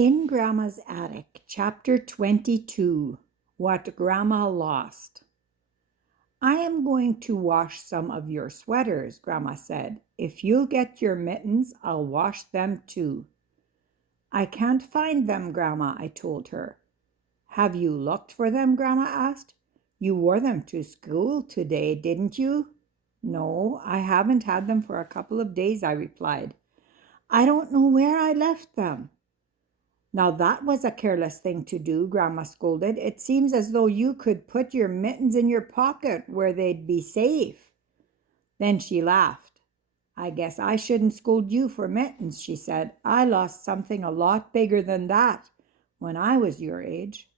In Grandma's Attic, Chapter 22, What Grandma Lost. I am going to wash some of your sweaters, Grandma said. If you'll get your mittens, I'll wash them too. I can't find them, Grandma, I told her. Have you looked for them, Grandma asked. You wore them to school today, didn't you? No, I haven't had them for a couple of days, I replied. I don't know where I left them. Now that was a careless thing to do, Grandma scolded. It seems as though you could put your mittens in your pocket where they'd be safe. Then she laughed. I guess I shouldn't scold you for mittens, she said. I lost something a lot bigger than that when I was your age.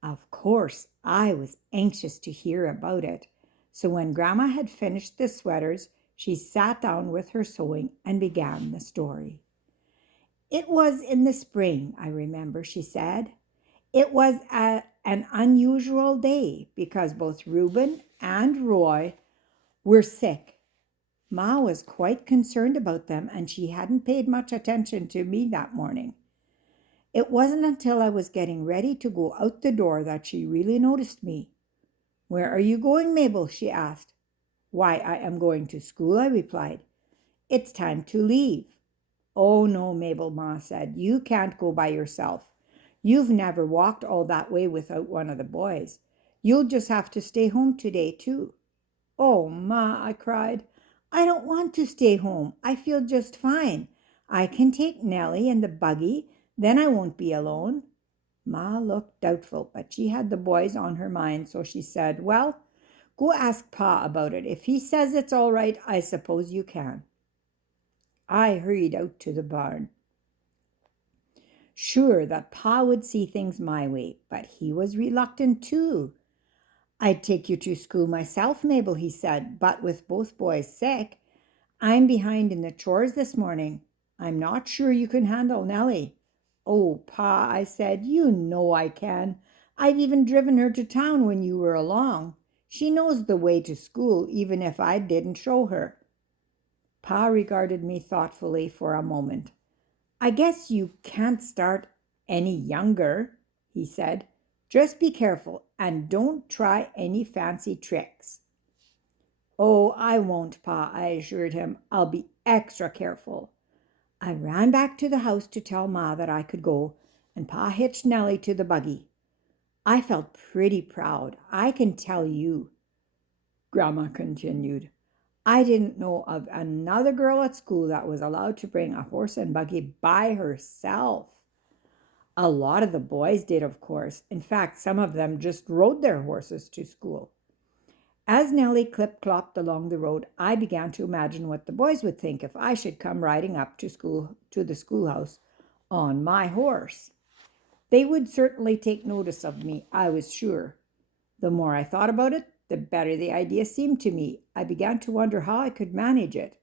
Of course, I was anxious to hear about it. So when Grandma had finished the sweaters, she sat down with her sewing and began the story. It was in the spring, I remember, she said. It was an unusual day because both Reuben and Roy were sick. Ma was quite concerned about them, and she hadn't paid much attention to me that morning. It wasn't until I was getting ready to go out the door that she really noticed me. Where are you going, Mabel? She asked. Why, I am going to school, I replied. It's time to leave. Oh, no, Mabel, Ma said. You can't go by yourself. You've never walked all that way without one of the boys. You'll just have to stay home today, too. Oh, Ma, I cried. I don't want to stay home. I feel just fine. I can take Nellie in the buggy. Then I won't be alone. Ma looked doubtful, but she had the boys on her mind, so she said, Well, go ask Pa about it. If he says it's all right, I suppose you can. I hurried out to the barn, sure that Pa would see things my way, but he was reluctant too. I'd take you to school myself, Mabel, he said, but with both boys sick, I'm behind in the chores this morning. I'm not sure you can handle Nellie. Oh, Pa, I said, you know I can. I've even driven her to town when you were along. She knows the way to school, even if I didn't show her. Pa regarded me thoughtfully for a moment. I guess you can't start any younger, he said. Just be careful and don't try any fancy tricks. Oh, I won't, Pa, I assured him. I'll be extra careful. I ran back to the house to tell Ma that I could go, and Pa hitched Nellie to the buggy. I felt pretty proud, I can tell you, Grandma continued. I didn't know of another girl at school that was allowed to bring a horse and buggy by herself. A lot of the boys did, of course. In fact, some of them just rode their horses to school. As Nellie clip-clopped along the road, I began to imagine what the boys would think if I should come riding up to the schoolhouse on my horse. They would certainly take notice of me, I was sure. The more I thought about it, the better the idea seemed to me. I began to wonder how I could manage it.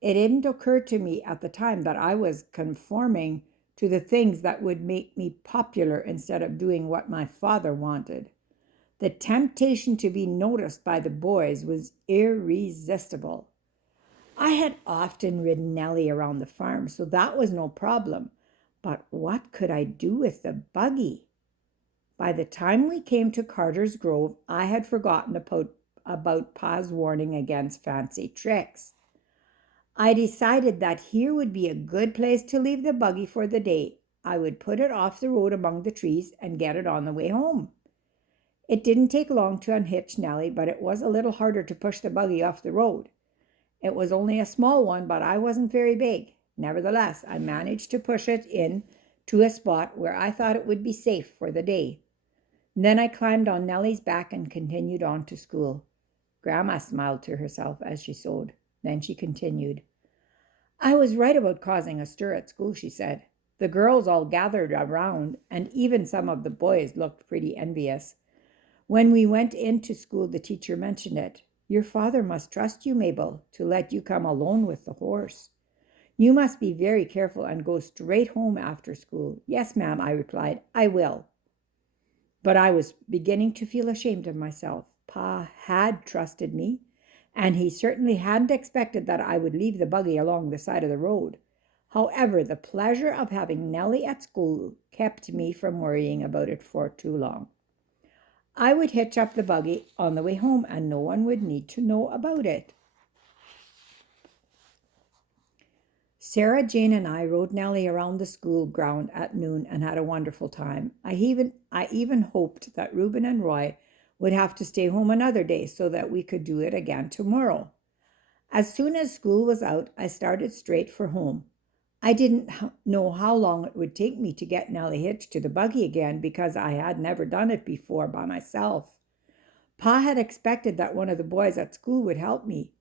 It didn't occur to me at the time that I was conforming to the things that would make me popular instead of doing what my father wanted. The temptation to be noticed by the boys was irresistible. I had often ridden Nellie around the farm, so that was no problem. But what could I do with the buggy? By the time we came to Carter's Grove, I had forgotten about Pa's warning against fancy tricks. I decided that here would be a good place to leave the buggy for the day. I would put it off the road among the trees and get it on the way home. It didn't take long to unhitch Nellie, but it was a little harder to push the buggy off the road. It was only a small one, but I wasn't very big. Nevertheless, I managed to push it in to a spot where I thought it would be safe for the day. Then I climbed on Nellie's back and continued on to school. Grandma smiled to herself as she sewed. Then she continued. I was right about causing a stir at school, she said. The girls all gathered around, and even some of the boys looked pretty envious. When we went into school, the teacher mentioned it. Your father must trust you, Mabel, to let you come alone with the horse. You must be very careful and go straight home after school. Yes, ma'am, I replied. I will. But I was beginning to feel ashamed of myself. Pa had trusted me, and he certainly hadn't expected that I would leave the buggy along the side of the road. However, the pleasure of having Nellie at school kept me from worrying about it for too long. I would hitch up the buggy on the way home and no one would need to know about it. Sarah Jane and I rode Nellie around the school ground at noon and had a wonderful time. I even hoped that Reuben and Roy would have to stay home another day so that we could do it again tomorrow. As soon as school was out, I started straight for home. I didn't know how long it would take me to get Nellie hitched to the buggy again because I had never done it before by myself. Pa had expected that one of the boys at school would help me.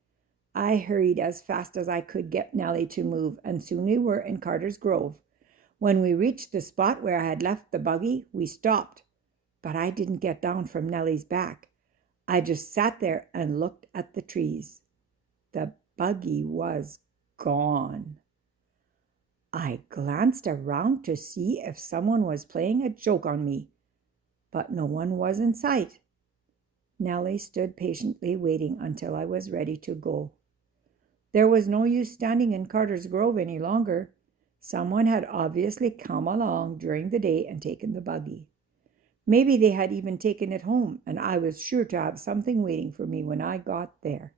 I hurried as fast as I could get Nellie to move, and soon we were in Carter's Grove. When we reached the spot where I had left the buggy, we stopped, but I didn't get down from Nellie's back. I just sat there and looked at the trees. The buggy was gone. I glanced around to see if someone was playing a joke on me, but no one was in sight. Nellie stood patiently waiting until I was ready to go. There was no use standing in Carter's Grove any longer. Someone had obviously come along during the day and taken the buggy. Maybe they had even taken it home, and I was sure to have something waiting for me when I got there.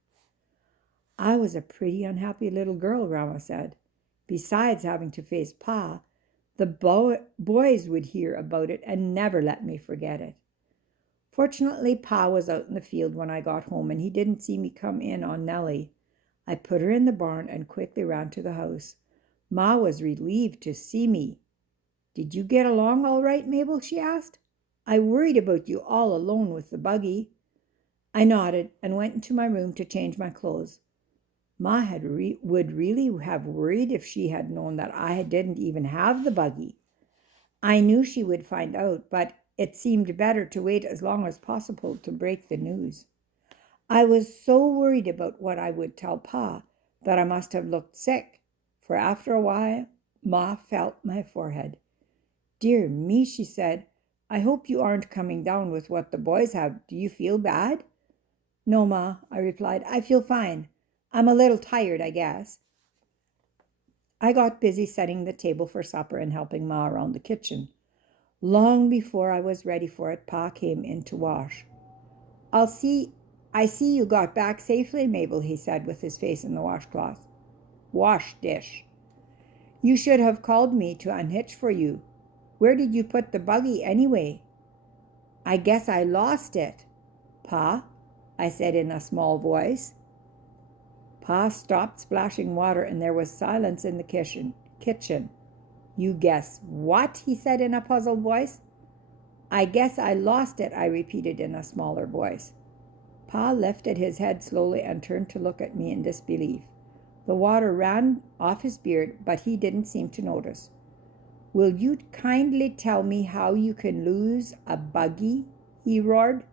I was a pretty unhappy little girl, Grandma said. Besides having to face Pa, the boys would hear about it and never let me forget it. Fortunately, Pa was out in the field when I got home, and he didn't see me come in on Nellie. I put her in the barn and quickly ran to the house. Ma was relieved to see me. "Did you get along all right, Mabel?" she asked. "I worried about you all alone with the buggy." I nodded and went into my room to change my clothes. Ma would really have worried if she had known that I didn't even have the buggy. I knew she would find out, but it seemed better to wait as long as possible to break the news. I was so worried about what I would tell Pa that I must have looked sick, for after a while, Ma felt my forehead. "Dear me," she said, "I hope you aren't coming down with what the boys have. Do you feel bad?" "No, Ma," I replied. "I feel fine. I'm a little tired, I guess." I got busy setting the table for supper and helping Ma around the kitchen. Long before I was ready for it, Pa came in to wash. I see you got back safely, Mabel," he said with his face in the washcloth. "Wash dish. You should have called me to unhitch for you. Where did you put the buggy anyway?" "I guess I lost it, Pa," I said in a small voice. Pa stopped splashing water and there was silence in the kitchen. "You guess what?" he said in a puzzled voice. "I guess I lost it," I repeated in a smaller voice. Pa lifted his head slowly and turned to look at me in disbelief. The water ran off his beard, but he didn't seem to notice. "Will you kindly tell me how you can lose a buggy?" he roared.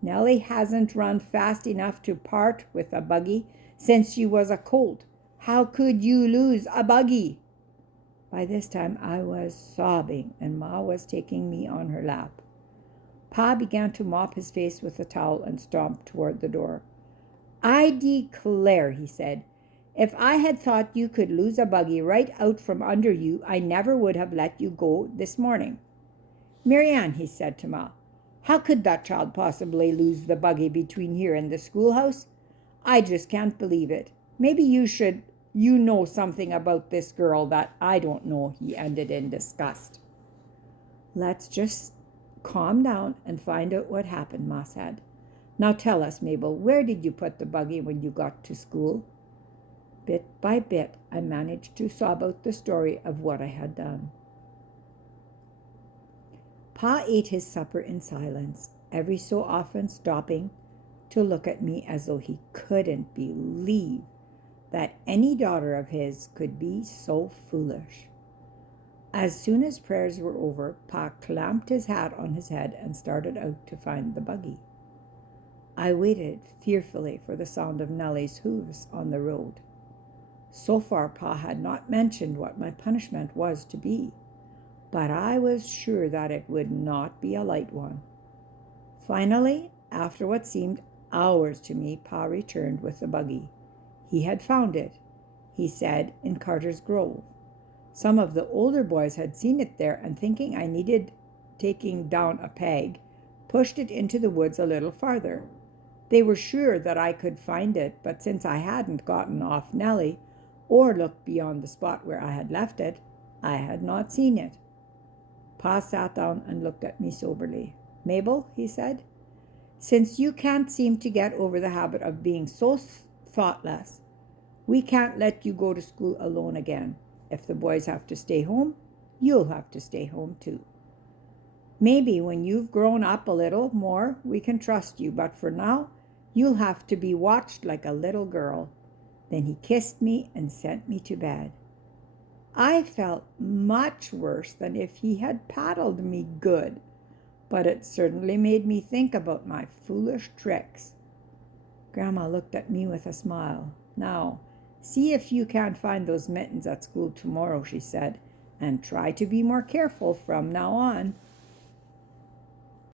"Nellie hasn't run fast enough to part with a buggy since she was a colt. How could you lose a buggy?" By this time I was sobbing and Ma was taking me on her lap. Pa began to mop his face with a towel and stomped toward the door. "I declare," he said, "if I had thought you could lose a buggy right out from under you, I never would have let you go this morning." "Marianne," he said to Ma, "how could that child possibly lose the buggy between here and the schoolhouse? I just can't believe it. Maybe you know something about this girl that I don't know," he ended in disgust. "Let's just calm down and find out what happened," Ma said. "Now tell us, Mabel, where did you put the buggy when you got to school?" Bit by bit, I managed to sob out the story of what I had done. Pa ate his supper in silence, every so often stopping to look at me as though he couldn't believe that any daughter of his could be so foolish. As soon as prayers were over, Pa clamped his hat on his head and started out to find the buggy. I waited fearfully for the sound of Nellie's hooves on the road. So far, Pa had not mentioned what my punishment was to be, but I was sure that it would not be a light one. Finally, after what seemed hours to me, Pa returned with the buggy. He had found it. he said, in Carter's Grove. Some of the older boys had seen it there and, thinking I needed taking down a peg, pushed it into the woods a little farther. They were sure that I could find it, but since I hadn't gotten off Nellie or looked beyond the spot where I had left it, I had not seen it. Pa sat down and looked at me soberly. Mabel, he said, since you can't seem to get over the habit of being so thoughtless, we can't let you go to school alone again. If the boys have to stay home, you'll have to stay home too. Maybe when you've grown up a little more, we can trust you, but for now, you'll have to be watched like a little girl. Then he kissed me and sent me to bed. I felt much worse than if he had paddled me good, but it certainly made me think about my foolish tricks. Grandma looked at me with a smile. Now, see if you can't find those mittens at school tomorrow, she said, and try to be more careful from now on.